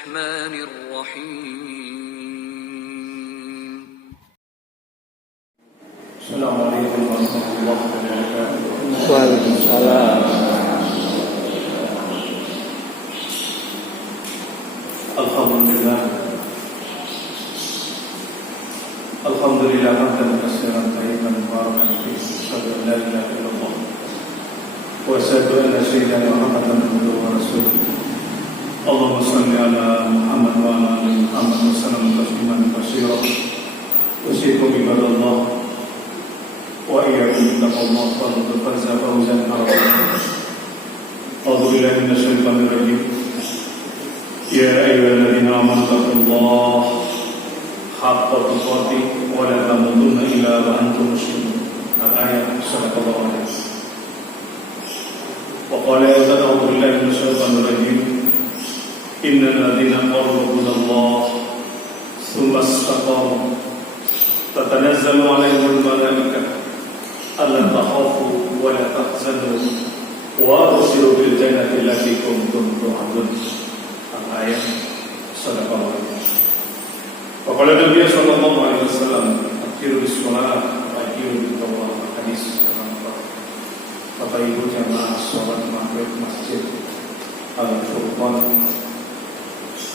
الرحمن الرحيم. السلام عليكم ورحمة الله وبركاته. Waalaikumsalam. Alhamdulillah. Alhamdulillah hamdan katsiran tayyiban mubarakan fihi. Asyhadu an la ilaha illallah wa asyhadu anna sayyidana Muhammadan abduhu wa rasuluh. Allahumma shalli ala Muhammad wa ala ali Muhammad wa sallim tasliman katsiran. Usikum ibadallah wa iyyakum bittaqwallah faqad faza fawzan 'azima. A'udzu billahi minasyaitonir rajim. Ya ayyuhalladzina amanu taqullaha haqqa tuqatih wa la tamutunna illa wa antum muslimun. Al-ayat sadaqallahu alaihi. Wa qala a'udzu billahi minasyaitonir rajim. Innal ladzina qalu rabbunallaha tsumma istaqamu tatanazzalu 'alaihimul malaikatu alla takhafu wa la tahzanu wa abshiru bil jannati allati kuntum tu'adun. Al-ayat sadaqallahu alaihi. Wa qala Nabi sallallahu alaihi wasallam akhiru bis-shalah wa akhiru bit-tawaf. Hadis Bapak Ibu jamaah salat maghrib Masjid Al-Furqan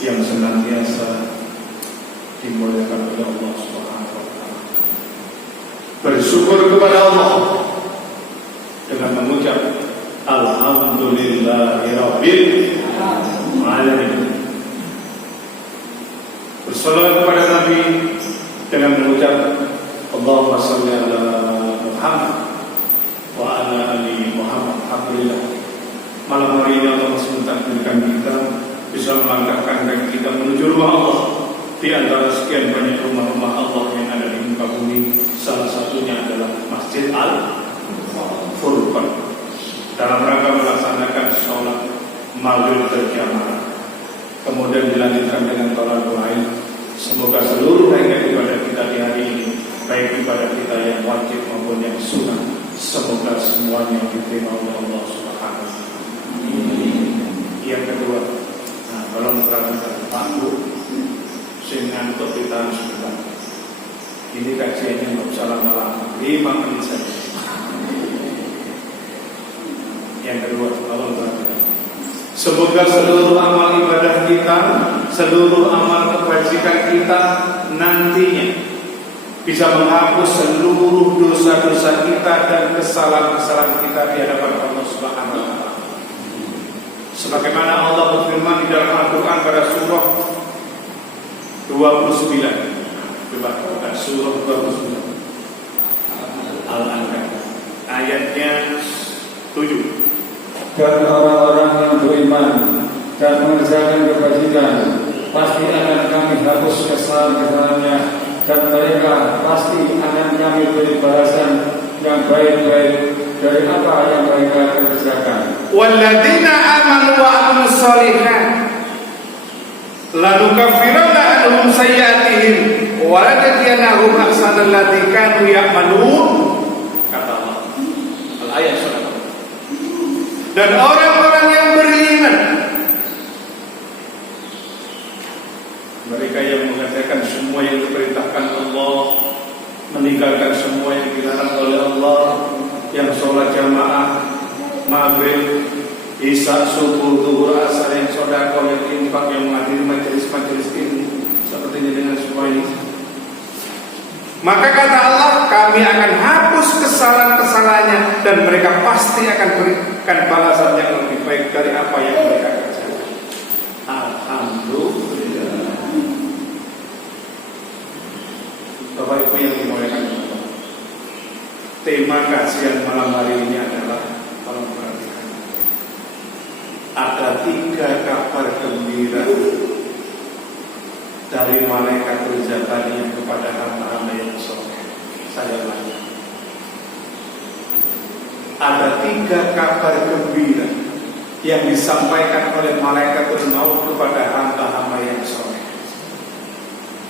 yang senantiasa dimuliakan oleh Allah Subhanahu wa taala. Bersyukur kepada Allah dengan mengucap alhamdulillahirabbil alamin. Bersalawat kepada Nabi dengan mengucap Allahumma shalli ala Muhammad wa ala ali Muhammad. Alhamdulillah, malam hari ini Allah masih mentakdirkan kita bisa melangkahkan kaki kita menuju rumah Allah di antara sekian banyak rumah-rumah Allah yang ada di muka bumi. Salah satunya adalah Masjid Al-Furqan dalam rangka melaksanakan sholat maghrib berjamaah. Kemudian dilanjutkan dengan thalabul ilm. Semoga seluruh rangkaian ibadah kita di hari ini, baik ibadah kita yang wajib maupun yang sunnah, semoga semuanya diterima oleh Allah Subhanahu wa taala. Yang kedua, kalau perhatikan Pak Bu, sing ngantuk ditahan sebentar. Ini kajiannya nggak usah lama-lama, 5 menit saja. Yang kedua, kalau perhatikan, semoga seluruh amal ibadah kita, seluruh amal kebajikan kita nantinya bisa menghapus seluruh dosa-dosa kita dan kesalahan-kesalahan kita di hadapan Allah Subhanahu wa taala. Sebagaimana Allah berfirman di dalam Al-Qur'an pada surah 29. Coba buka surah 29 Al-Ankabut ayatnya 7. Dan orang-orang yang beriman dan mengerjakan kebajikan pasti akan kami hapus kesalahan-kesalahannya, dan mereka pasti akan kami beri balasan yang baik-baik dari apa yang mereka kerjakan. Walladzina amanu wa amilus shalihat lanukaffiranna anhum sayyi'atihim wa lanajziyannahum ahsanal ladzi kanu ya'malun. Kata Allah. Al-ayat surah. Dan orang-orang yang beriman, mereka yang mengerjakan semua yang diperintahkan Allah, meninggalkan semua yang dilarang oleh Allah, yang sholat jamaah maghrib, isya, subuh, zuhur, asar, yang sedekah, yang infak, yang menghadiri majelis-majelis ilmu, sepertinya dengan semua ini. Maka kata Allah, kami akan hapus kesalahan-kesalahannya dan mereka pasti akan berikan balasan yang lebih baik dari apa yang mereka kerjakan. Alhamdulillah. Bapak Ibu yang dimuliakan Allah, tema kajian malam hari ini adalah, kalau perhatikan, ada 3 kabar gembira dari malaikat Jabaniyah kepada hamba-hamba yang soleh. Saya ulangi, ada 3 kabar gembira yang disampaikan oleh malaikat Maut kepada hamba-hamba yang soleh.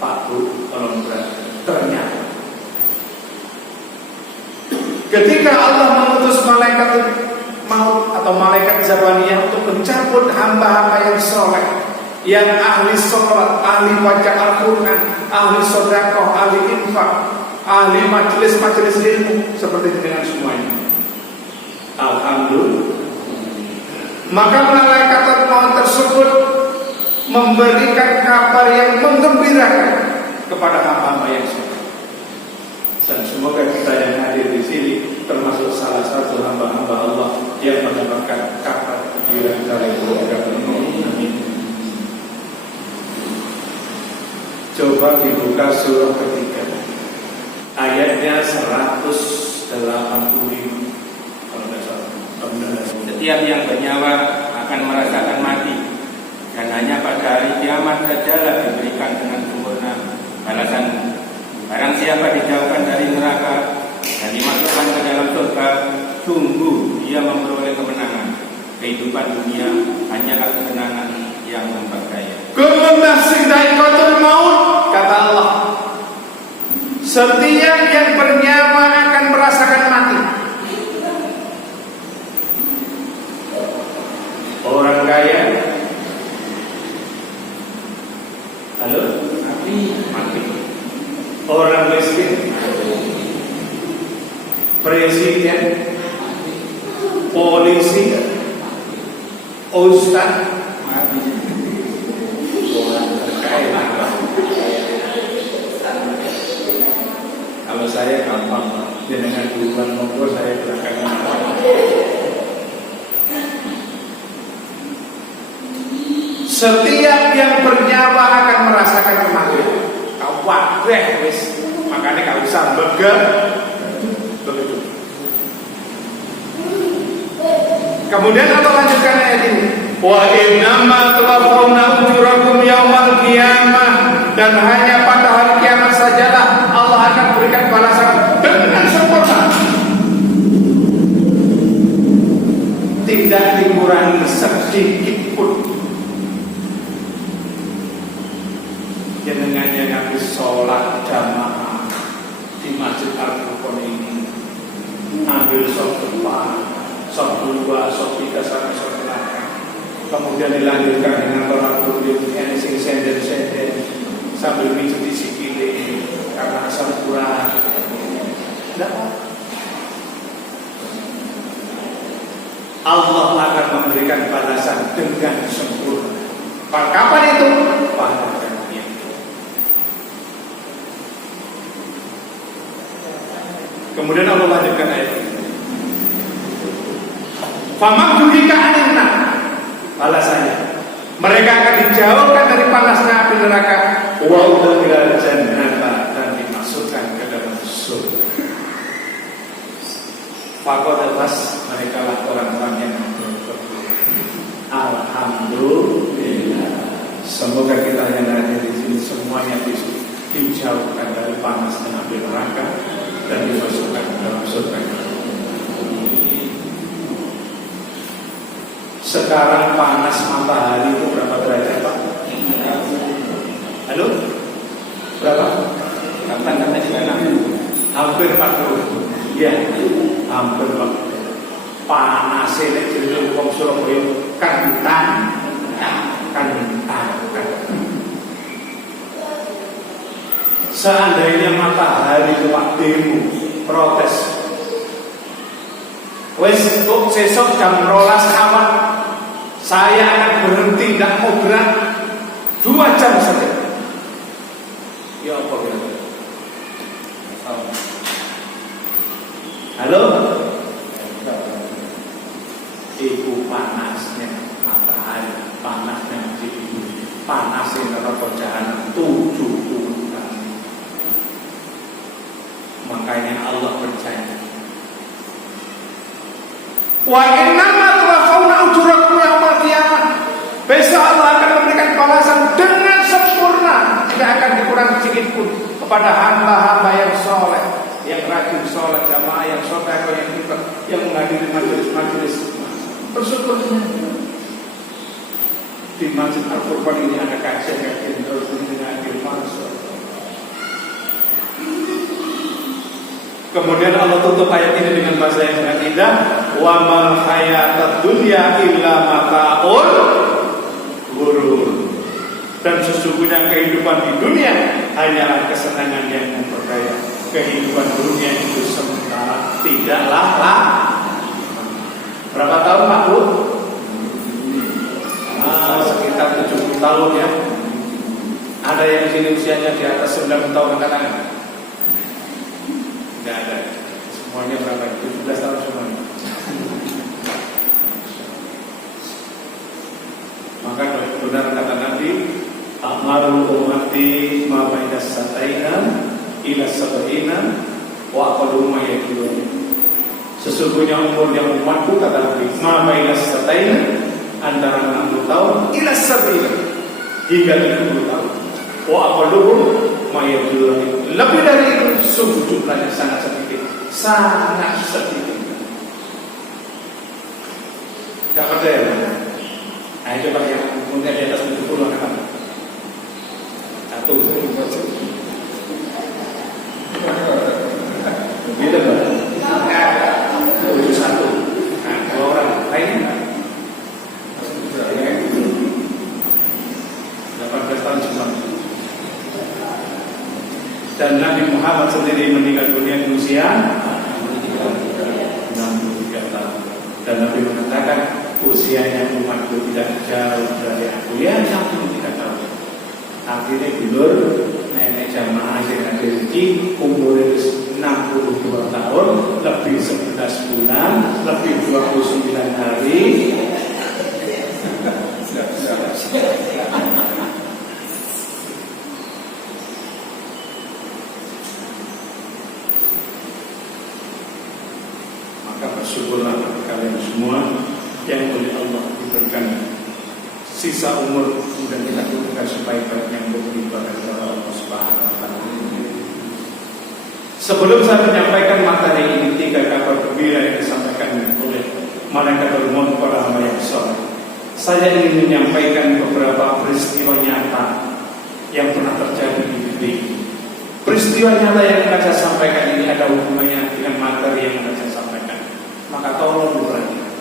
Pak Bu, tolong perhatikan. Ternyata ketika Allah mengutus malaikat Maut atau malaikat Jabaniyah untuk mencabut hamba-hamba yang soleh, yang ahli sholat, ahli baca Al-Quran, ahli sedekah, ahli infak, ahli majelis-majelis ilmu seperti dengan semuanya. Alhamdulillah. Maka malaikat maut tersebut memberikan kabar yang menggembirakan kepada hamba-hamba yang soleh. Dan semoga kita yang hadir di sini termasuk salah satu hamba-hamba Allah yang mendapatkan kabar gembira dari keluarga Allah. Amin. Coba dibuka surah ketiga, ayatnya 185. Kalau tidak salah. Setiap yang bernyawa akan merasakan mati, dan hanya pada hari kiamat sajalah diberikan dengan sempurna balasan. Barang siapa dijauhkan dari neraka dan dimasukkan ke dalam surga, sungguh dia memperoleh kemenangan. Kehidupan dunia hanyalah kesenangan yang memperdaya. Kullu nafsin dha'iqatul maut, kata Allah. Setiap yang bernyawa akan merasakan mati. Orang kaya, halo, mati. Orang miskin, presiden, polisi, ustaz, orang terkaya. Kalau saya gampang, dengan duluan monggo saya belakangan. Setiap yang bernyawa akan merasakan kematian. Wah, wis, makanya gak usah begitu. Kemudian Allah lanjutkan ayat ini. Wa innama tuwaffawna ujurakum yaumal qiyamah, dan hanya pada hari kiamat sajalah Allah akan berikan balasan dengan sempurna. Tidak dikurangi sedikit pun. Jenengannya ngaku sholat jamaah di Masjid Al-Furqan ini, ambil sok depan, sok dua, sok tiga sampai sok belakang, kemudian dilanjutkan dengan tolak ukur yang sing senden-senden sambil mijit di sikile karena asam kurang. Tidak apa. Allah akan memberikan balasan dengan sempurna. Kapan itu? Pada kemudian Allah lanjutkan ayat ini. Famakduhika aninna, balasannya mereka akan dijauhkan dari panasnya api neraka, wa udkhilal jannata, dan dimasukkan ke dalam surga. Faqad mereka lah orang-orang yang bersyukur. Alhamdulillah. Semoga kita yang ada di sini semuanya dijauhkan dari panasnya api neraka dan dimasukkan ke dalam surga. Sekarang panas matahari itu berapa derajat, Pak? Halo? Berapa? Kata-kata di mana? Hampir 40. Ya, hampir 40. Panas ini jadi wong Surabaya kentan. Seandainya matahari lewat demo protes, wes kok sesok jam 12 awal saya akan berhenti, tidak mau gerak 2 jam saja. Ya apa kira-kira? Halo? Ibu panasnya matahari, panasnya masjid, panasnya neraka jahanam 70 kali. Makanya Allah berjanji, wa innama tuwaffawna ujurakum yaumal qiyamah, besok Allah akan memberikan balasan dengan sempurna, tidak akan dikurangi sedikit pun kepada hamba-hamba yang soleh, yang rajin sholat jamaah, yang sedekah, yang infak, yang menghadiri majelis-majelis. Bersyukurnya di Masjid Al-Furqan ini ada kajian terus dengan ilmu. Kemudian Allah tutup ayat ini dengan bahasa yang sangat indah, wa mal hayatud dunya illa mata'ul ghurur. Dan sesungguhnya kehidupan di dunia hanyalah kesenangan yang memperdaya. Kehidupan dunia itu sementara, tidaklah lama. Berapa tahun Pak Bu? Sekitar 70 tahun ya. Ada yang di sini usianya di atas 90 tahun angkat tangan? Tidak ada. Semuanya berapa? 17 tahun semuanya. Maka benar kata Nabi, amarul ummati ma baina sataina ila sab'ina wa aqallu ma yakunu. Sesungguhnya umur yang umatku kata Nabi, ma baina sataina antara 60 tahun ila sab'ina hingga 30 tahun. Wa aqallu ma yakunu. Lebih dari itu sungguh jumlahnya sangat sedikit. Sangat sedikit. Gak percaya? Nah, coba yang mungkin di atas 70 angkatan. Satu. Gitu Pak. 71. Nah, 2 orang. Lainnya 18 tahun cuma. Dan Nabi Muhammad sendiri meninggal dunia di usia 63 tahun. Dan Nabi mengatakan usianya umatku tidak jauh dari aku ya 63 tahun. Akhirnya dulur nenek jamaah yang ada di umur 62 tahun, lebih 11 bulan, lebih 29 hari. Maka bersyukurlah kalian semua yang oleh Allah diberikan sisa umur dan kita gunakan sebaik-baiknya untuk beribadah kepada Allah Subhanahu wa taala. Sebelum saya menyampaikan materi ini, 3 kabar gembira yang disampaikan oleh malaikat al-maut para hamba yang saleh. Saya ingin menyampaikan beberapa peristiwa nyata yang pernah terjadi di dunia. Peristiwa nyata yang akan saya sampaikan ini ada hubungannya dengan materi yang akan saya sampaikan. Maka tolong diperhatikan.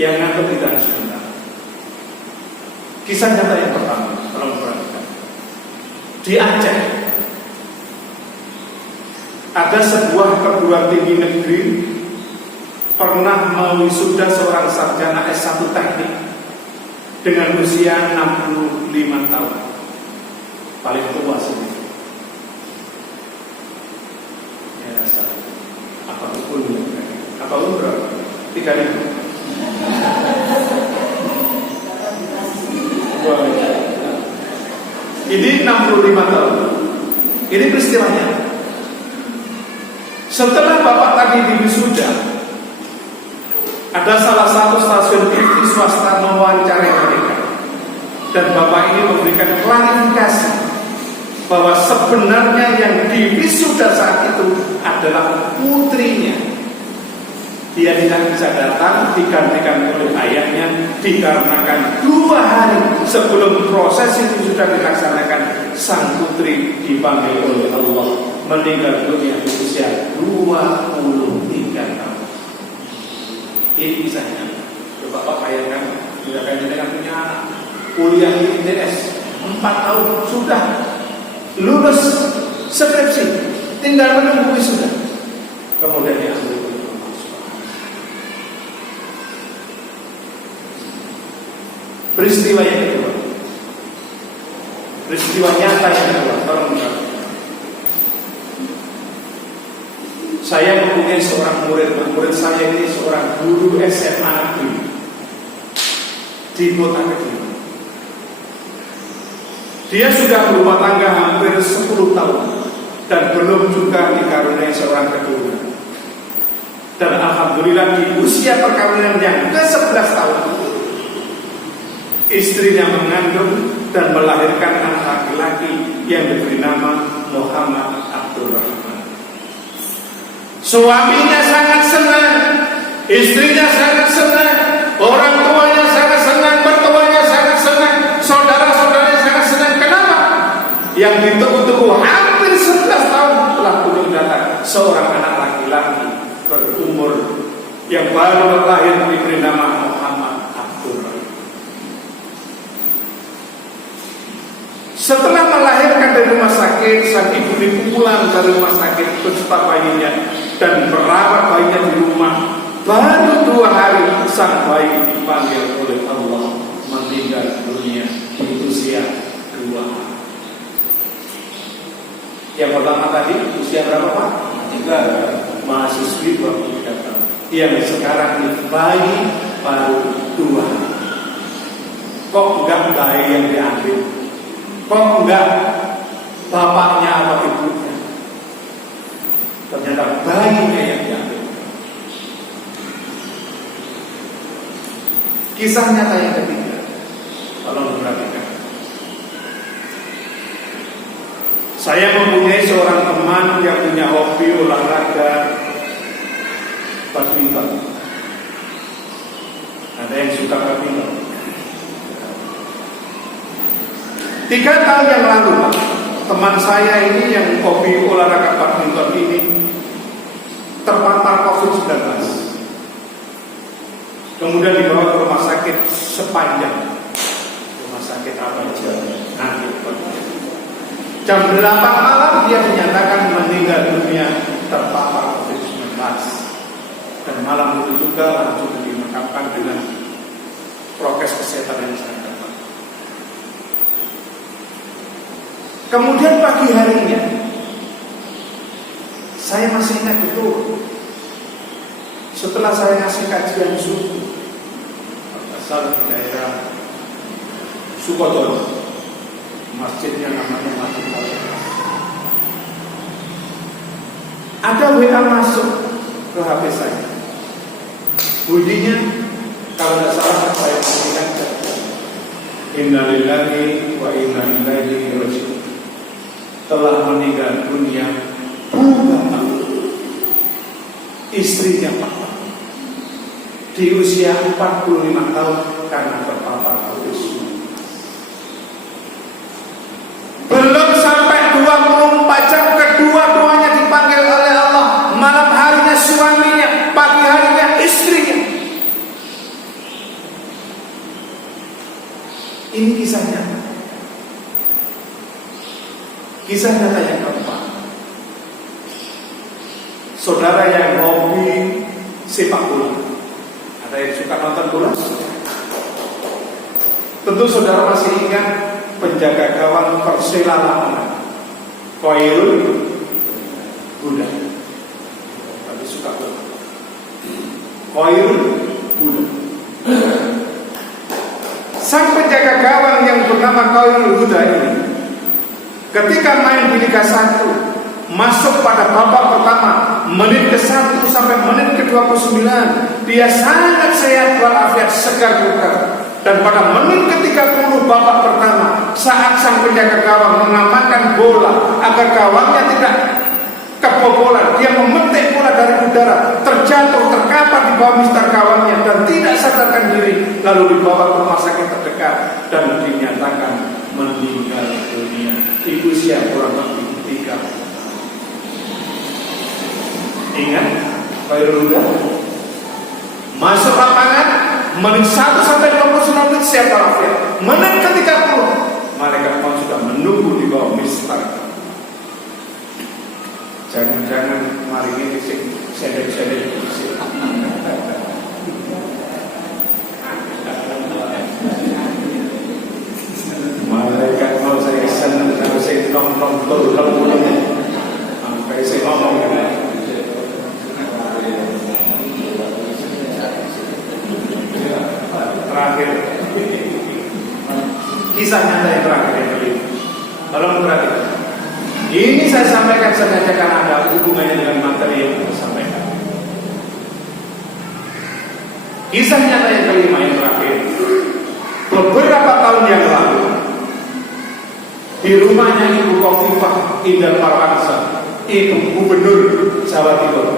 Yang ngantuk tidak sebentar. Kisah nyata yang pertama, tolong perhatikan. Di Aceh ada sebuah perguruan tinggi negeri pernah mewisuda seorang sarjana S1 teknik dengan usia 65 tahun, paling tua sendiri. Ya, apa pun berapa? 3.000. Ini 65 tahun. Ini peristiwanya. Setelah bapak tadi diwisuda, ada salah satu stasiun TV swasta mewawancarai mereka, dan bapak ini memberikan klarifikasi bahwa sebenarnya yang diwisuda saat itu adalah putrinya. Dia tidak bisa datang, digantikan oleh ayahnya, dikarenakan 2 hari sebelum proses itu sudah dilaksanakan, sang putri dipanggil oleh Allah meninggal dunia di usia 23 tahun. Ini kisahnya. Bapak bayangkan, sudah dengan punya anak, kuliah di ITS 4 tahun sudah lulus skripsi, tinggal menunggu wisuda. Kemudian diambil. Peristiwa yang kedua, peristiwa nyata yang kedua, tolong dengar. Saya mempunyai seorang murid saya ini seorang guru SMA negeri di kota kecil. Dia sudah berumah tangga hampir 10 tahun dan belum juga dikaruniai seorang keturunan. Dan alhamdulillah di usia perkawinan yang ke-11 tahun, istrinya mengandung dan melahirkan anak laki-laki yang diberi nama Muhammad Abdul Rahman. Suaminya sangat senang, istrinya sangat senang, orang tuanya sangat senang, mertuanya sangat senang, saudara-saudaranya sangat senang. Kenapa? Yang ditunggu-tunggu hampir 11 tahun telah kunjung datang seorang anak laki-laki berumur yang baru lahir diberi nama Muhammad Abdul Rahman. dari rumah sakit, sang ibu ini pulang dari rumah sakit beserta bayinya dan merawat bayinya di rumah. Baru 2 hari sang bayi dipanggil oleh Allah meninggal dunia di usia 2 hari. Yang pertama tadi usia berapa Pak? 3. Mahasiswi 23 tahun. Yang sekarang ini bayi baru 2 hari. Kok enggak bayi yang diambil? Kok enggak bapaknya atau ibunya? Ternyata bayinya yang diambil. Kisah nyata yang ketiga, tolong perhatikan. Saya mempunyai seorang teman yang punya hobi olahraga badminton. Ada yang suka badminton. 3 tahun yang lalu, teman saya ini yang hobi olahraga badminton ini terpapar COVID-19. Kemudian dibawa ke rumah sakit sepanjang. Rumah sakit apa aja? Nanti jam 8 malam dia dinyatakan meninggal dunia terpapar COVID-19. Dan malam itu juga langsung dimakamkan dengan prokes kesehatan yang sangat ketat. Kemudian pagi harinya, saya masih ingat betul. Setelah saya ngasih kajian subuh, asal di daerah Sukodono, masjidnya namanya Masjid Al-Fatihah. Ada WA masuk ke HP saya. Bunyinya, kalau tidak salah saya ingat, Innalillahi wa inna ilaihi raji'un. Telah meninggal dunia Bapak, istrinya Pak, di usia 45 tahun karena terpapar COVID-19. Belum sampai 24 jam kedua-duanya dipanggil oleh Allah. Malam harinya suaminya, pagi harinya istrinya. Ini kisah nyata. Kisah nyata yang keempat. Saudara yang hobi sepak bola, ada yang suka nonton bola? Tentu saudara masih ingat penjaga gawang Persela Lamongan, Khairul Huda. Tapi suka bola. Khairul Huda. Sang penjaga gawang yang bernama Khairul Huda ini, ketika main di Liga 1, masuk pada babak pertama, menit ke-1 sampai menit ke-29, dia sangat sehat walafiat, segar bugar. Dan pada menit ke-30 babak pertama, saat sang penjaga gawang mengamankan bola agar gawangnya tidak kebobolan, dia memetik bola dari udara, terjatuh, terkapar di bawah mistar gawangnya dan tidak sadarkan diri, lalu dibawa ke rumah sakit terdekat dan dinyatakan meninggal dunia di usia kurang lebih 3. Ingat, Khairul Huda masuk lapangan menit 1 sampai 29 menit siap walafiat. Menit ke-30 malaikat maut sudah menunggu di bawah mistar. Jangan-jangan mari ini sedek-sedek malaikat maut saya senang kalau saya nongkrong betul kayak saya ngomong terakhir, kisah nyata yang terakhir yang kelima. Tolong perhatikan. Ini saya sampaikan sengaja karena ada hubungannya dengan materi yang saya sampaikan. Kisah nyata yang kelima yang terakhir. Beberapa tahun yang lalu, di rumahnya Ibu Khofifah Indar Parawansa, Ibu Gubernur Jawa Timur,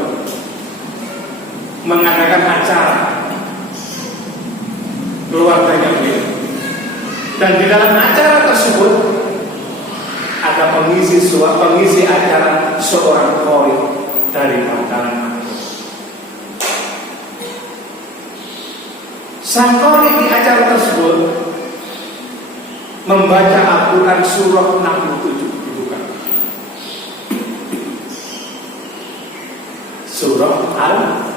mengadakan acara keluarganya beliau. Dan di dalam acara tersebut ada pengisi acara seorang qori dari Bantaran. Sang qori di acara tersebut membaca Al-Quran surah 67. Ibu Surah Al-Mulk.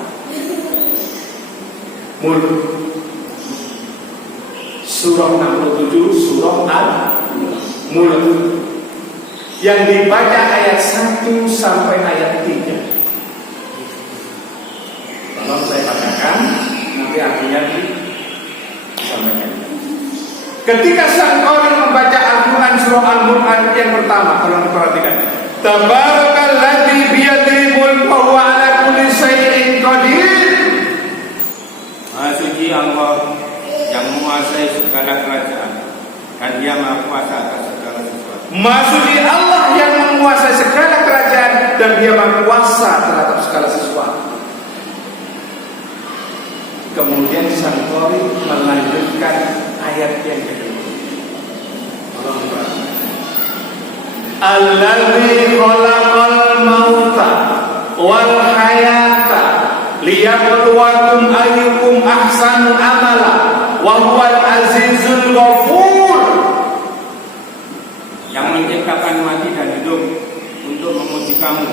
Surah 67, Surah Al-Mulk. Yang dibaca ayat 1 sampai ayat 3. Tolong saya bacakan, nanti artinya disampaikan. Ketika sang qari membaca Al-Quran surah Al-Mulk ayat yang pertama, tolong diperhatikan. Tabarakalladzi biyadihi mulku wa huwa ala kulli syai'in qadir. Maha suci Allah yang menguasai segala kerajaan dan Dia Maha Kuasa atas segala sesuatu. Maha suci Allah yang menguasai segala kerajaan dan Dia Maha Kuasa terhadap segala sesuatu. Kemudian sang qari melanjutkan ayat yang kedua. Tolong diperhatikan. Alladzi khalaqal mauta wal hayata liyabluwakum ayyukum ahsanu amala wa huwal azizul ghafur. Yang menciptakan mati dan hidup untuk menguji kamu,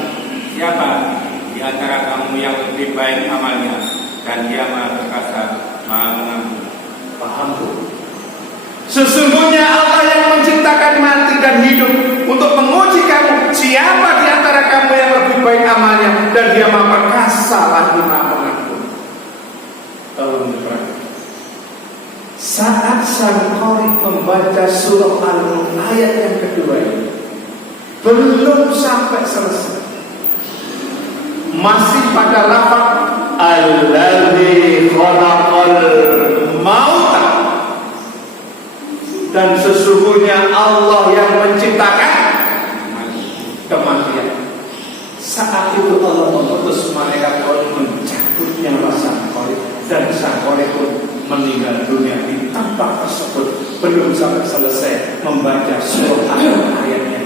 siapa di antara kamu yang lebih baik amalnya, dan Dia Maha Perkasa, Maha Pengampun. Paham tuh? Sesungguhnya Allah yang menciptakan mati dan hidup untuk menguji kamu, siapa di antara kamu yang lebih baik amalnya, dan Dia Maha Perkasa lagi Maha Pengampun. Tolong diperhatikan. Saat sang qari membaca surah Al-Mulk ayat yang kedua ini, belum sampai selesai, masih pada lafaz alladzi khalaqal mauta, dan sesungguhnya Allah yang menciptakan kematian. Saat itu Allah memutus malaikat mencabut nyawa sang qari, dan sang qari pun meninggal dunia di tempat tersebut, belum sampai selesai membaca surah Al-Mulk ayatnya.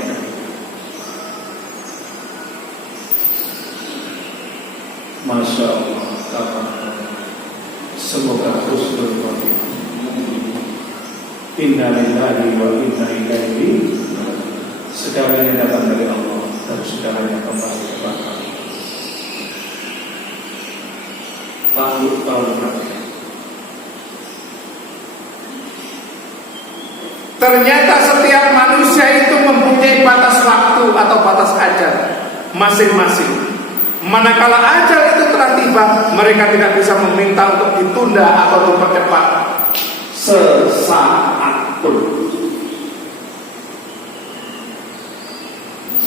Masya Allah, semoga husnul khotimah. Inna lillahi wa inna ilaihi. Segalanya datang dari Allah dan segalanya kembali kepada Allah. Lalu ternyata setiap manusia itu mempunyai batas waktu atau batas ajal masing-masing. Manakala ajal itu telah tiba, mereka tidak bisa meminta untuk ditunda atau dipercepat sesaat pun.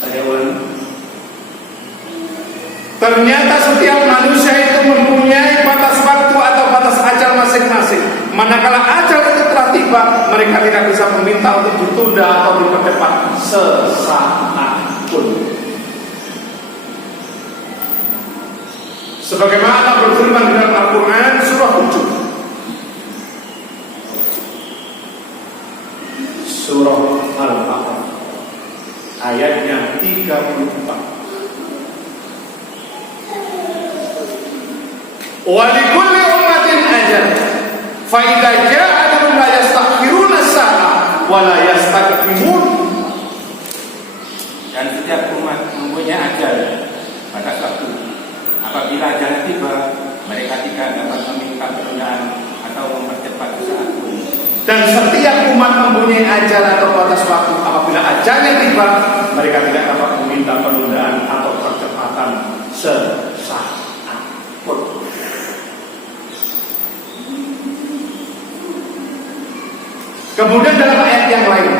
Saya ulangi. Ternyata setiap manusia itu mempunyai batas waktu atau batas ajal masing-masing. Manakala ajal itu telah tiba, mereka tidak bisa meminta untuk ditunda atau dipercepat sesaat pun. Sebagaimana Allah berfirman di dalam Al-Quran surah 7, surah Al-Baqarah ayatnya 34. Wa likulli ummatin ajal fa idza jaa ajalun la yastakhiruna as-sa'a wa la yastaqdimun. Dan setiap umat mempunyai ajal pada waktu. Apabila ajalnya tiba, mereka tidak dapat meminta penundaan atau mempercepat saat pun. Dan setiap umat mempunyai ajal atau batas waktu. Apabila ajalnya tiba, mereka tidak dapat meminta penundaan atau percepatan sesaat pun. Kemudian dalam ayat yang lain,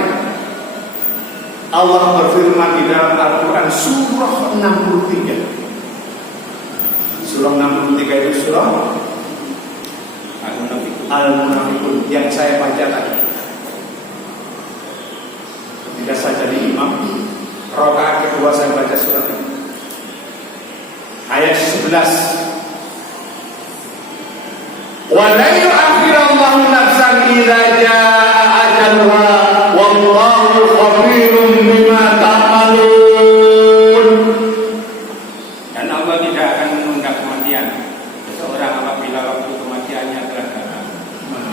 Allah berfirman di dalam Al-Quran surah 63. Surah 63 itu surah Al-Munafiqun yang saya baca tadi. Ketika saya jadi imam, rakaat kedua saya baca surat ini. Ayat 11. Wa la yu'akhirallahu nafsan idza jaa ajaluha wallahu khabirun bima ta'malun. Dan Allah tidak akan menunda kematian seseorang apabila waktu kematiannya telah datang.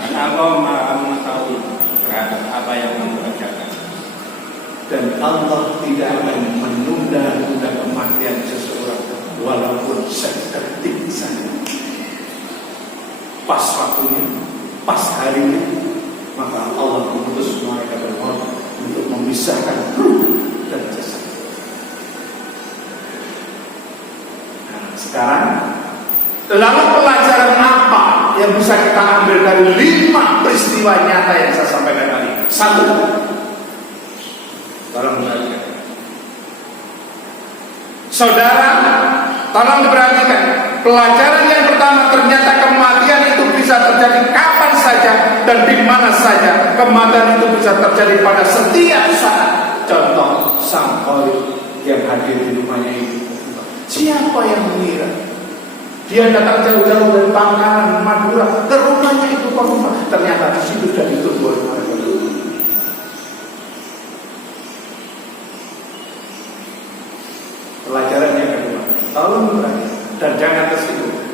Karena Allah Maha mengetahui terhadap apa yang kamu kerjakan. Dan Allah tidak akan menunda kematian seseorang walaupun seketik saja. Pas waktunya, pas harinya, maka Allah mengutus malaikat maut untuk memisahkan ruh dan jasad. Nah, sekarang, lalu pelajaran apa yang bisa kita ambil dari 5 peristiwa nyata yang saya sampaikan tadi? 1, tolong perhatikan. Saudara, tolong diperhatikan. Pelajaran yang pertama, ternyata kematian itu bisa terjadi kapan saja dan di mana saja. Kematian itu bisa terjadi pada setiap saat. Contoh, sang Khalid yang hadir di rumahnya itu. Siapa yang mengira? Dia datang jauh-jauh dari Pangkalan, Madura ke rumahnya itu kok. Ternyata di situ sudah ditunggu oleh mereka. Pelajaran yang kedua, tolong berani dan jangan tersinggung.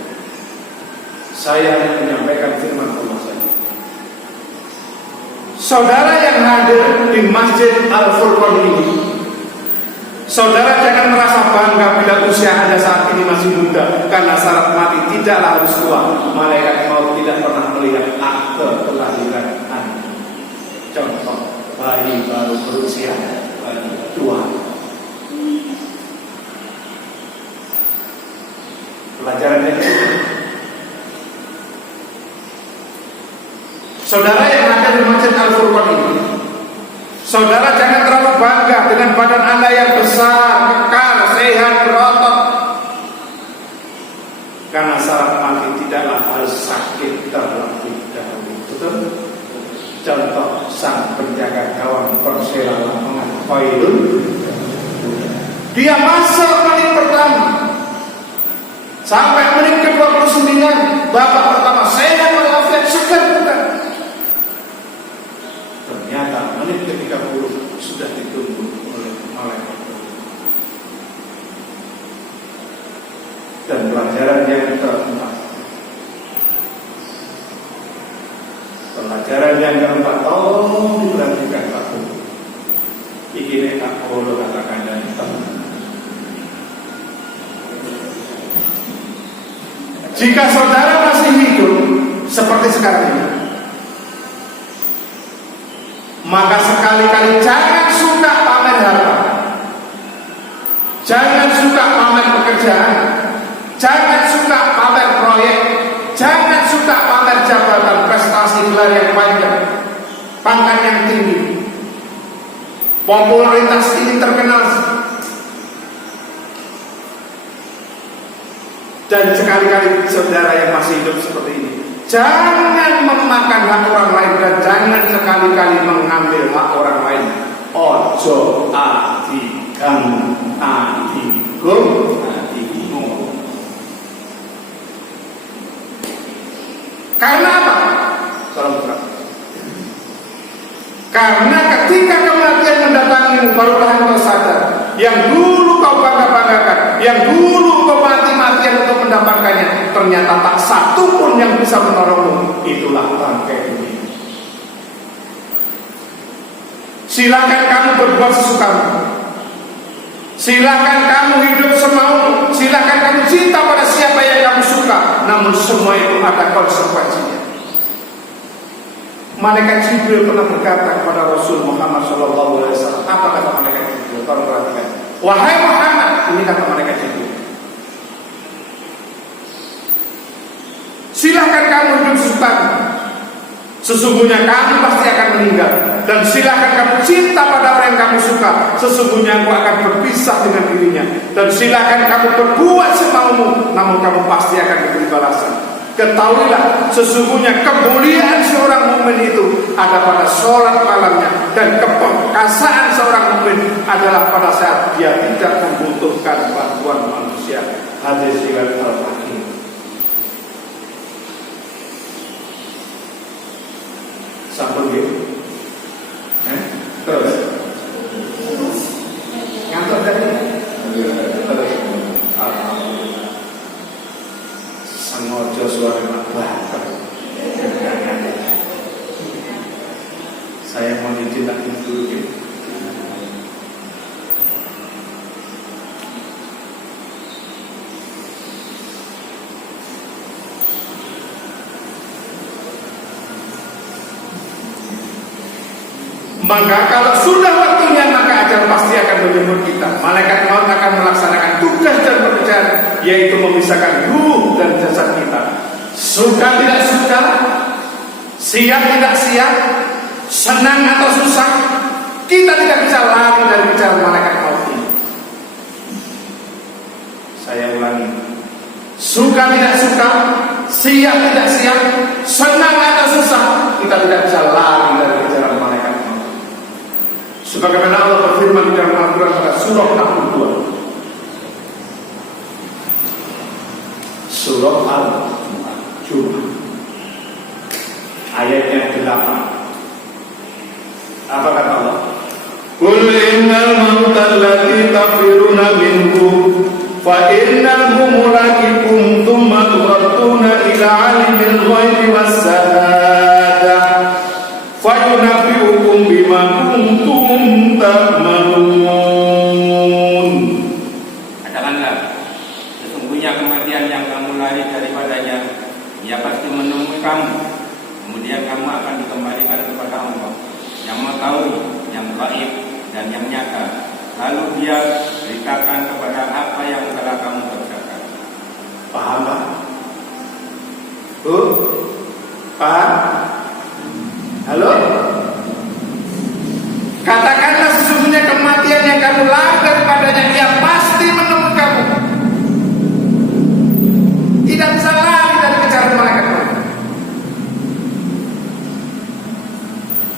Saya hanya menyampaikan firman Allah saja. Saudara yang hadir di Masjid Al-Furqan ini, saudara jangan merasa bangga bila usia Anda saat ini masih muda, karena syarat mati tidaklah harus tua. Malaikat maut tidak pernah melihat akte kelahiran Anda. Contoh, bayi baru berusia 2. Pelajaran yang kedua, saudara yang ada di Masjid Al-Furqan ini, saudara jangan terlalu bangga dengan badan Anda yang besar, kekar, sehat, berotot, karena syarat mati tidaklah harus sakit terlebih dahulu. Betul? Contoh, sang penjaga gawang Persela Lamongan Khairul, dia masuk menit pertama sampai menit ke-29, babak pertama sehat walafiat, segar bukan. Ternyata menit ke-30 sudah ditunggu oleh malaikat. Dan pelajaran yang keempat, tolong diperhatikan Pak Guru. Iki tak perlu katakan dan teman. Jika saudara masih hidup seperti sekarang ini, maka sekali-kali jangan suka pamer harta, jangan suka pamer pekerjaan, jangan suka pamer proyek, jangan suka pamer jabatan, prestasi, gelar yang panjang, pangkat yang tinggi, popularitas ini terkenal. Dan sekali-kali saudara yang masih hidup seperti ini, jangan memakan hak orang lain dan jangan sekali-kali mengambil hak orang lain. Ojo adigang adigung. Karena apa? Tolong terang. Karena ketika kematian mendatangimu, barulah engkau sadar yang dulu kau bangga-banggakan, yang dulu kau mati-matian untuk mendapatkannya, ternyata tak satu pun yang bisa menolongmu. Itulah bangkai dunia. Silakan kamu berbuat sesukamu, silakan kamu hidup semaumu, silakan kamu cinta pada siapa yang kamu suka, namun semua itu ada konsekuensinya. Malaikat Jibril pernah berkata kepada Rasul Muhammad SAW. Apa kata malaikat Jibril? Tolong perhatikan. Wahai Muhammad, ini kata malaikat Jibril, silahkan kamu hidup sesukamu, sesungguhnya kamu pasti akan meninggal. Dan silahkan kamu cinta pada orang yang kamu suka, sesungguhnya aku akan berpisah dengan dirinya. Dan silahkan kamu berbuat semaumu, namun kamu pasti akan diberi balasan. Ketahuilah, sesungguhnya kemuliaan seorang mukmin itu ada pada sholat malamnya, dan keperkasaan seorang mukmin adalah pada saat dia tidak membutuhkan bantuan manusia. Hadis riwayat Al-Hakim. Sampun gitu. Terus ngantuk tadi. Terus alhamdulillah. Sengojo suara bakar. Saya mau izin tak dulu. Maka kalau sudah waktunya, maka ajal pasti akan menjemput kita. Malaikat maut akan melaksanakan tugas dan pekerjaan, yaitu memisahkan ruh dan jasad kita. Suka tidak suka, siap tidak siap, senang atau susah, kita tidak bisa lari dari kejaran malaikat maut ini. Saya ulangi, suka tidak suka, siap tidak siap, senang atau susah, kita tidak bisa lari dari kejaran malaikat maut. Sebagaimana Allah berfirman di dalam Al-Quran pada surah 62, surah Al-Jumu'ah, ayatnya 8. Apa kata Allah? Qul innal mauta allati tafiruna minhu fa innahu mulaqikum thumma turadduna ila alimil ghaibi was shahadah fa yunabbi'ukum bima kuntum ta'malun. Katakanlah, sesungguhnya kematian yang kamu lari daripadanya, ia pasti menemui kamu. Kemudian kamu akan dikembalikan kepada Allah yang mengetahui, yang gaib dan yang nyata. Lalu Dia beritakan kepada apa yang telah kamu kerjakan. Paham tak? Paham? Halo? Katakanlah sesungguhnya kematian yang kamu lari daripadanya, ia pasti menemui kamu. Tidak bisa lari dari kejaran malaikat maut.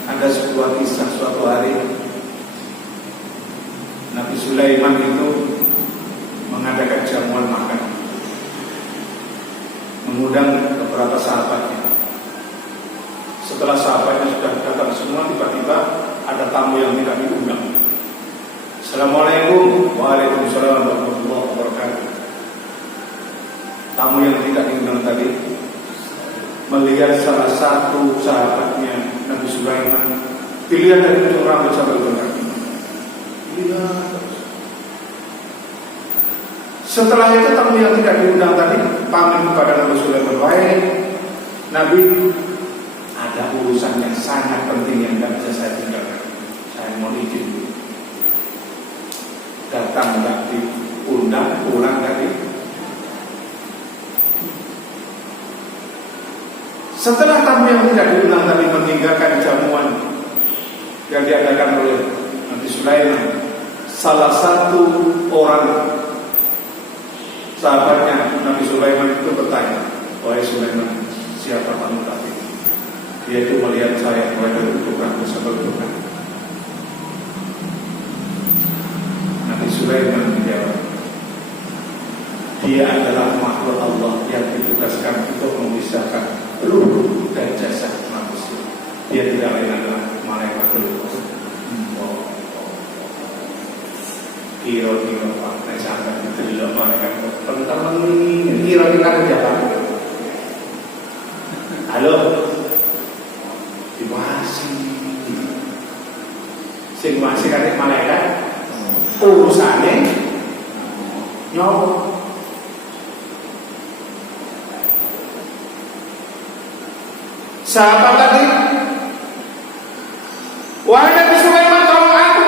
Ada sebuah kisah suatu hari Nabi Sulaiman itu mengadakan jamuan makan, mengundang beberapa sahabatnya. Setelah sahabatnya sudah datang semua, tiba-tiba ada tamu yang tidak diundang. Assalamualaikum. Waalaikumsalam warahmatullahi wabarakatuh. Tamu yang tidak diundang tadi melihat salah satu sahabatnya Nabi Sulaiman, dilihat dari ujung rambut sampai ujung kaki. Lihat terus. Setelah itu tamu yang tidak diundang tadi pamit kepada Nabi Sulaiman, "Baik, Nabi, ada urusan yang sangat penting yang tidak bisa saya tinggalkan. Saya mau izin dulu." Datang tidak diundang, pulang tadi. Setelah tamu yang tidak diundang tadi meninggalkan jamuan yang diadakan oleh Nabi Sulaiman, salah satu orang sahabatnya Nabi Sulaiman itu bertanya, "Wahai Sulaiman, siapa tamu tadi?" Dia itu melihat saya mulai dari ujung rambut sampai ujung kaki. Nabi Sulaiman menjawab, "Dia adalah makhluk Allah yang ditugaskan untuk memisahkan ruh dan jasad manusia. Dia tidak lain adalah malaikat maut." Kira-kira Pak, saya itu tidak malaikat maut. Teman-teman ini kira-kira siapa? Halo, sing masih kate malaikat urusane nyawa. Sahabat tadi, "Wahai Nabi Sulaiman, tolong aku,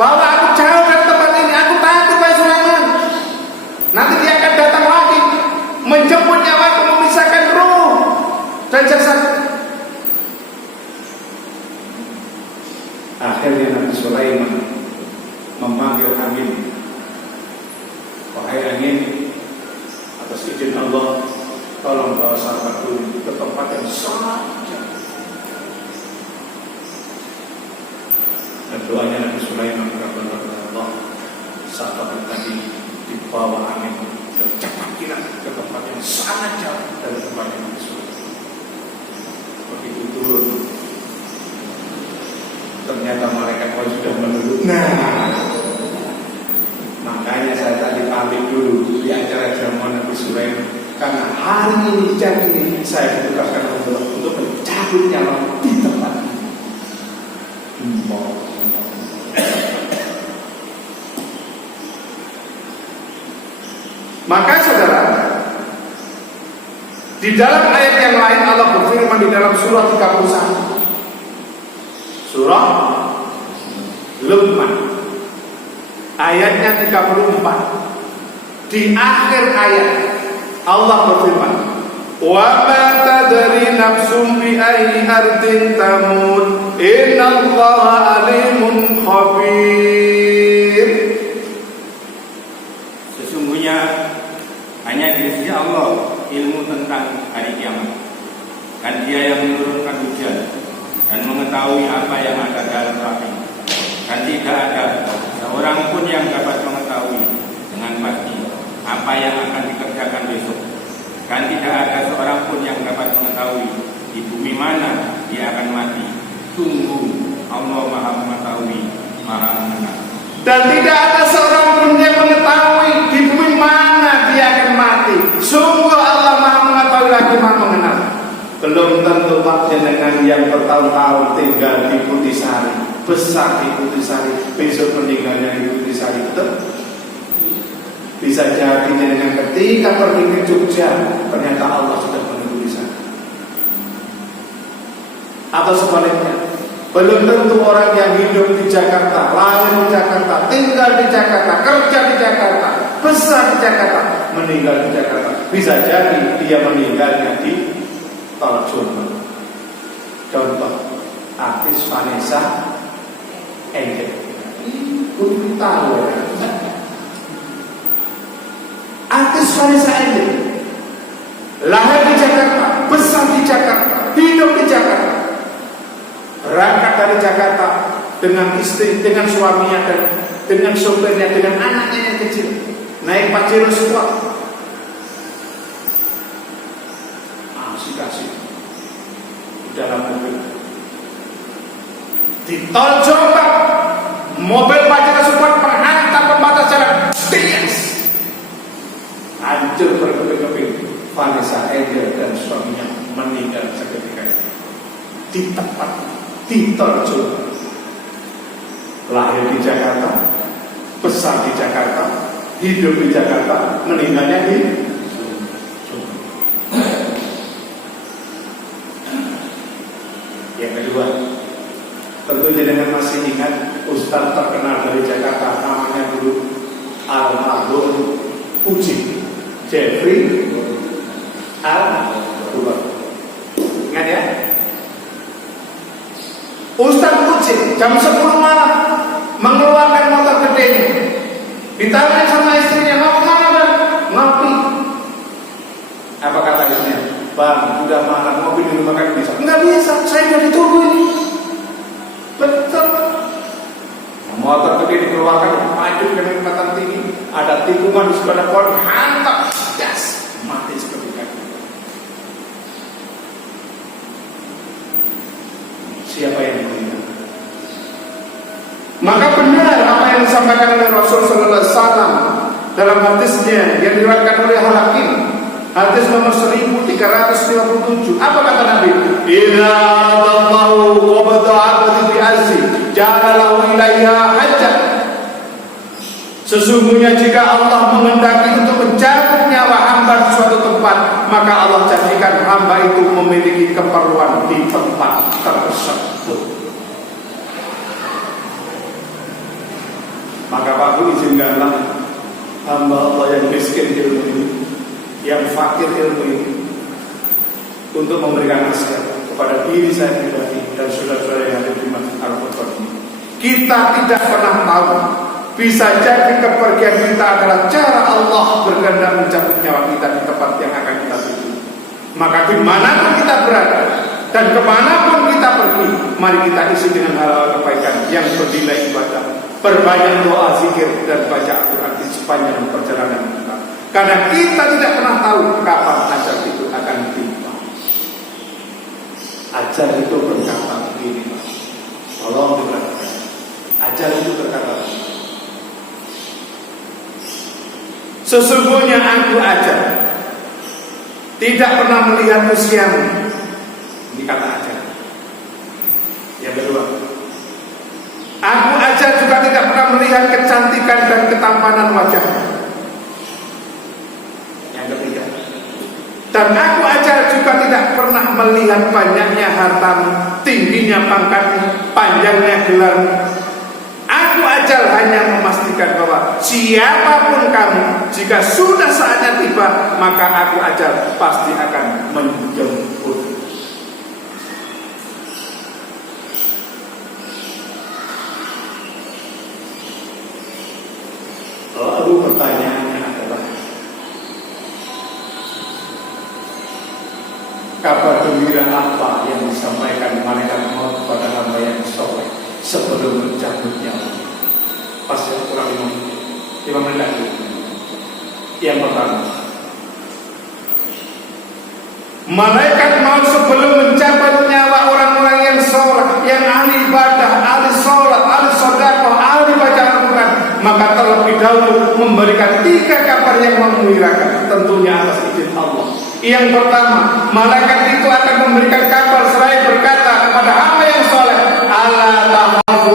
bawa aku jauh dari tempat ini. Aku takut, wahai Sulaiman. Nanti dia akan datang lagi, menjemput nyawaku, memisahkan ruh dan jasad." Akhirnya Nabi Sulaiman memanggil angin, "Wahai angin, atas izin Allah, tolong bawa sahabatku ke tempat yang sangat jauh." Dan doanya Nabi Sulaiman kepada Allah, sahabat tadi dibawa angin dan cepat kilat ke tempat yang sangat jauh dari tempat yang Nabi Sulaiman. Begitu turun, ternyata malaikat maut sudah menunggu. Nah, makanya saya tadi pamit dulu di acara jamuan Nabi Sulaiman, karena hari ini jam ini saya ditugaskan untuk mencabut nyawa di tempat ini. Maka saudara, di dalam ayat yang lain Allah berfirman di dalam surah 31. Surah Luqman ayatnya 34. Di akhir ayat Allah berfirman, "Wa ma tadri nafsum bi ayyi ardin tamut, innallaha alimun khabir." Sesungguhnya hanya di sisi Allah ilmu tentang hari kiamat, dan Dia yang menurunkan hujan dan mengetahui apa yang ada dalam rahim, dan tidak ada seorang pun yang dapat mengetahui dengan pasti apa yang akan dikerjakan besok, dan tidak ada seorang pun yang dapat mengetahui di bumi mana dia akan mati. Sungguh Allah Maha Mengetahui, Maha Mengenal. Dan tidak ada seorang pun yang mengetahui di bumi mana dia akan mati. Sungguh Allah Maha Mengetahui lagi Maha Mengenal. Belum tentu Pak jenengan yang bertahun-tahun tinggal di Putisari, besar di Putisari, besok meninggalnya di Putisari, betul? Bisa jadi jenengan ketika pergi ke Jogja, ternyata Allah sudah menunggu di sana. Atau sebaliknya, belum tentu orang yang hidup di Jakarta, lahir di Jakarta, tinggal di Jakarta, kerja di Jakarta, besar di Jakarta, meninggal di Jakarta. Bisa jadi dia meninggalnya di Tol Jombang. Contoh, artis Vanessa Angel. Belum tahu ya. Artis Vanessa Angel lahir di Jakarta, besar di Jakarta, hidup di Jakarta, berangkat dari Jakarta dengan istri, dengan suaminya, dan dengan sopirnya, dengan anaknya yang kecil, naik Pajero Sport. Asik-asik di dalam mobil. Di Tol Jombang, mobil Pajero Sport menghantam pembatas jalan. Sties. Hancur berkeping-keping. Vanessa Angel dan suaminya meninggal seketika di tempat di Tol Jombang. Lahir di Jakarta, besar di Jakarta, hidup di Jakarta, meninggalnya di Jombang. Yang kedua, tentu jenengan masih ingat Ustaz terkenal dari Jakarta, namanya dulu almarhum Uji Jeffrey Al-Bubar. Ingat ya? Ustaz Uji jam 10 malam mengeluarkan motor gedenya, ditanya sama istrinya, "Mau kemana Bang?" "Ngopi." Apa kata istrinya? "Bang, udah malam, ngopi di rumah kan bisa." "Enggak bisa, saya udah ditunggu ini." Betul. Motor gede dikeluarkan, maju dengan kecepatan tinggi, ada tikungan di sebelah pohon, hantam, gas, mati seketika. Siapa yang meninggal? Maka benar apa yang disampaikan oleh Rasul Sallallahu Alaihi Wasallam dalam hadisnya yang diriwayatkan oleh Al-Hakim, hadis nomor 1357. Apa kata Nabi? "Idza Allahu qabda 'abdi bi azzi, ja'ala lahu ilaiha hajjat." Sesungguhnya jika Allah menghendaki untuk mencabut nyawa hamba di suatu tempat, maka Allah jadikan hamba itu memiliki keperluan di tempat tersebut. Maka Pak, izinkanlah hamba Allah yang miskin ilmu ini, yang fakir ilmu ini, untuk memberikan nasihat kepada diri saya pribadi dan saudara-saudara yang ada di Masjid Al-Quran ini. Kita tidak pernah tahu, bisa jadi kepergian kita adalah cara Allah berkehendak mencabut nyawa kita di tempat yang akan kita tuju. Maka dimanapun kita berada dan kemanapun kita pergi, mari kita isi dengan hal-hal kebaikan yang bernilai ibadah, berbanyak doa, zikir, dan baca Al-Quran di sepanjang perjalanan kita. Karena kita tidak pernah tahu kapan ajal itu akan tiba. Ajal itu berkata begini, tolong diperhatikan. Ajal itu berkata, "Sesungguhnya aku ajal tidak pernah melihat usiamu." Ini kata ajal. Yang kedua, "Aku ajal juga tidak pernah melihat kecantikan dan ketampanan wajahmu." Yang ketiga, "Dan aku ajal juga tidak pernah melihat banyaknya hartamu, tingginya pangkatmu, panjangnya gelarmu. ajal hanya memastikan bahwa siapapun kamu, jika sudah saatnya tiba, maka aku ajal pasti akan menjemput. Lalu pertanyaannya adalah, kabar gembira apa yang disampaikan malaikat maut kepada hamba yang soleh sebelum mencabut nyawa? Pasti kurang 5 menit lagi. Yang pertama, malaikat maut sebelum mencabut nyawa orang-orang yang soleh, yang ahli ibadah, ahli sholat, ahli sedekah, ahli baca Al-Quran, maka terlebih dahulu memberikan 3 kabar yang menggembirakan, tentunya atas izin Allah. Yang pertama, malaikat itu akan memberikan kabar seraya berkata kepada hamba yang soleh, ala tahafu,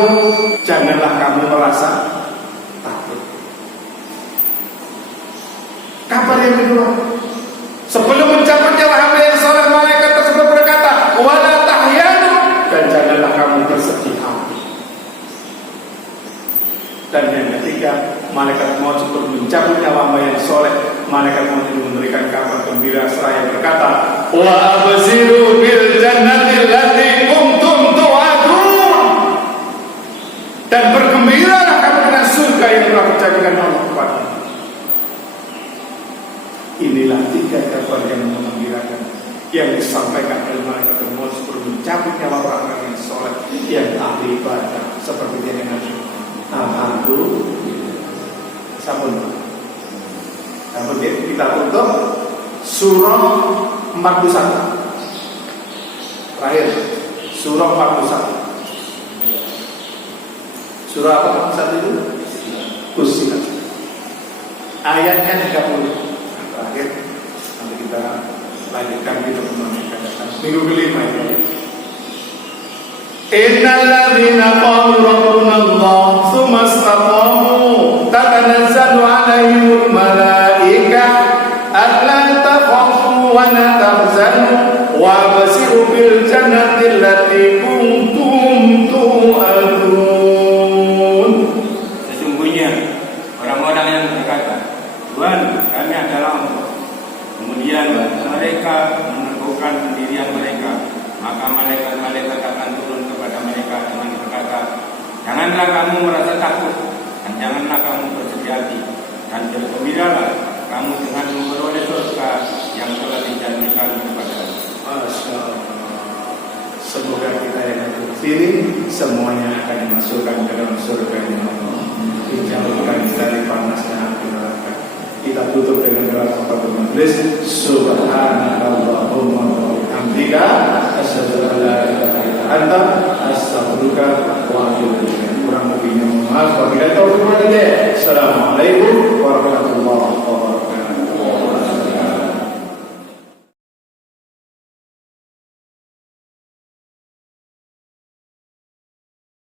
janganlah kamu merasa takut. Kabar yang kedua, sebelum mencabut nyawa hamba yang soleh, malaikat tersebut berkata, wala tahyanu, dan janganlah kamu bersedih hati. Dan yang ketiga, malaikat maut sebelum mencabut nyawa hamba yang soleh, malaikat maut itu memberikan kabar gembira seraya berkata, wa absiru bil jannati allati kuntum tu'adun, dan bergembiralah kamu dengan surga yang telah dijanjikan Allah kepadamu. Inilah 3 kabar yang menggembirakan yang disampaikan oleh malaikat maut sebelum mencabut nyawa orang-orang yang soleh, yang ahli ibadah, seperti yang ada. Alhamdulillah. Sabun kita tutup surah 41. Terakhir, surah 41. Surah apa 41 itu? Fussilat. Ayatnya 30. Terakhir, nanti kita lanjutkan di pertemuan yang akan datang. Minggu kelima ini. Innal ladzina qalu rabbuna Allah tsumma istaqamu tatanazzalu 'alaihimul malaikah alla takhafu wa la tahzanu wa basiru bil jannati allati kuntum tu'adun. Sesungguhnya orang-orang yang berkata, Tuhan, kami adalah Allah. Kemudian mereka meneguhkan pendirian mereka, maka malaikat-malaikat akan turun kepada mereka dengan berkata, janganlah kamu merasa takut, dan janganlah kamu bersedih hati, dan bergembiralah kamu dengan memperoleh surga yang telah dijanjikan kepadamu. Masya Allah. Semoga kita yang ada di sini semuanya akan dimasukkan ke dalam surga Allah, dijauhkan dari panasnya api neraka. Kita tutup dengan doa kepada majelis. Subhanallahumma wa bihamdika asyhadu an la ilaha illa anta astaghfiruka wa atubu ilaik. Kurang lebihnya mohon maaf. Wabillahi taufiq wal hidayah. Assalamualaikum warahmatullahi wabarakatuh.